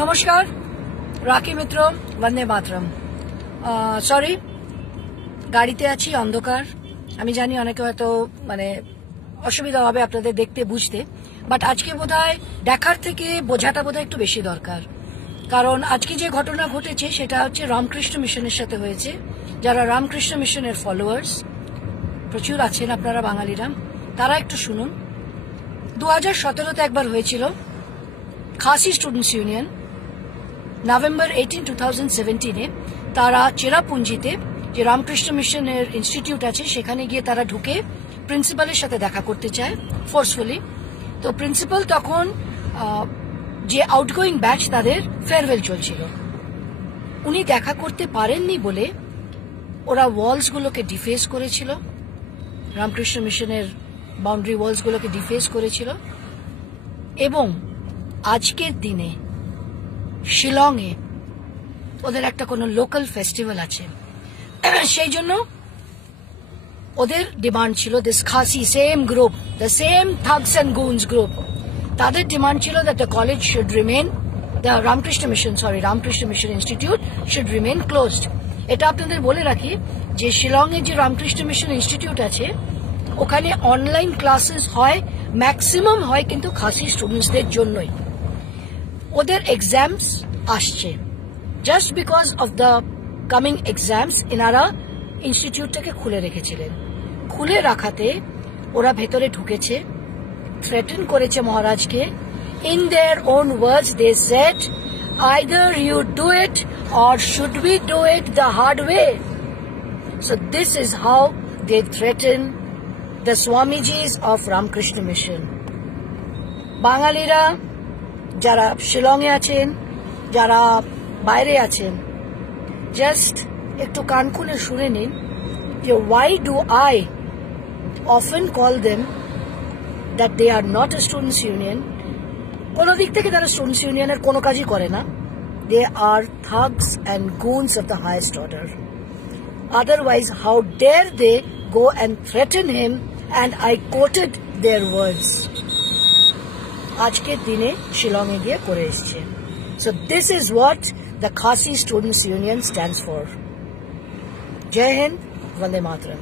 নমস্কার, রাখি মিত্র, বন্দে মাতরম। সরি, গাড়িতে আছি, অন্ধকার। আমি জানি অনেকে হয়তো অসুবিধা হবে আপনাদের দেখতে বুঝতে, বাট আজকে বোধহয় দেখার থেকে বোঝাটা বোধহয় একটু বেশি দরকার। কারণ আজকে যে ঘটনা ঘটেছে সেটা হচ্ছে রামকৃষ্ণ মিশনের সাথে হয়েছে। যারা রামকৃষ্ণ মিশনের ফলোয়ার্স প্রচুর আছেন আপনারা বাঙালিরা, তারা একটু শুনুন। 2017-তে একবার হয়েছিল খাসি স্টুডেন্টস ইউনিয়ন, নভেম্বর 18, 2017-এ তারা চেরাপুঞ্জিতে যে রামকৃষ্ণ মিশনের ইনস্টিটিউট আছে সেখানে গিয়ে তারা ঢুকে প্রিন্সিপালের সাথে দেখা করতে চায় ফোর্সফুলি। তো প্রিন্সিপাল তখন যে আউটগোয়িং ব্যাচ তাদের ফেয়ারওয়েল চলছিল, উনি দেখা করতে পারেননি বলে ওরা ওয়ালসগুলোকে ডিফেস করেছিল, রামকৃষ্ণ মিশনের বাউন্ডারি ওয়ালসগুলোকে ডিফেস করেছিল। এবং আজকের দিনে শিলংয়ে ওদের একটা কোনো লোকাল ফেস্টিভ্যাল আছে, সেই জন্য ওদের ডিমান্ড ছিল দিস খাসি same group, the same Thugs and goons group, তাদের ডিমান্ড ছিল that the college should remain, the Ramakrishna mission institute should remain closed. এটা আপনাদের বলে রাখি যে শিলংয়ে যে রামকৃষ্ণ মিশন ইনস্টিটিউট আছে ওখানে অনলাইন ক্লাসেস হয়, ম্যাক্সিমাম হয় কিন্তু খাসি স্টুডেন্টসদের জন্যই। ওদের এক্সামস আসছে, just because of the coming exams এনারা ইনস্টিটিউটটাকে খুলে রেখেছিলেন। খুলে রাখাতে ওরা ভেতরে ঢুকেছে, থ্রেটেন করেছে মহারাজকে। In their own words they said, either you do it or should we do it the hard way? So this is how they threaten the Swamijis of Ramakrishna Mission. বাঙালিরা যারা শিলংয়ে আছেন, যারা বাইরে আছেন, জাস্ট একটু কান খুলে শুনে নিন যে why do I often call them that they are not a students union? কোনো দিক থেকে তারা স্টুডেন্টস ইউনিয়নের কোনো কাজই করে না। They are thugs and goons of the highest order. Otherwise, how dare they go and threaten him? And I quoted their words. আজকের দিনে শিলংয়ে গিয়ে করে এসছে। So this is what the Khasi Students Union stands for. Jai Hind, Vande Mataram.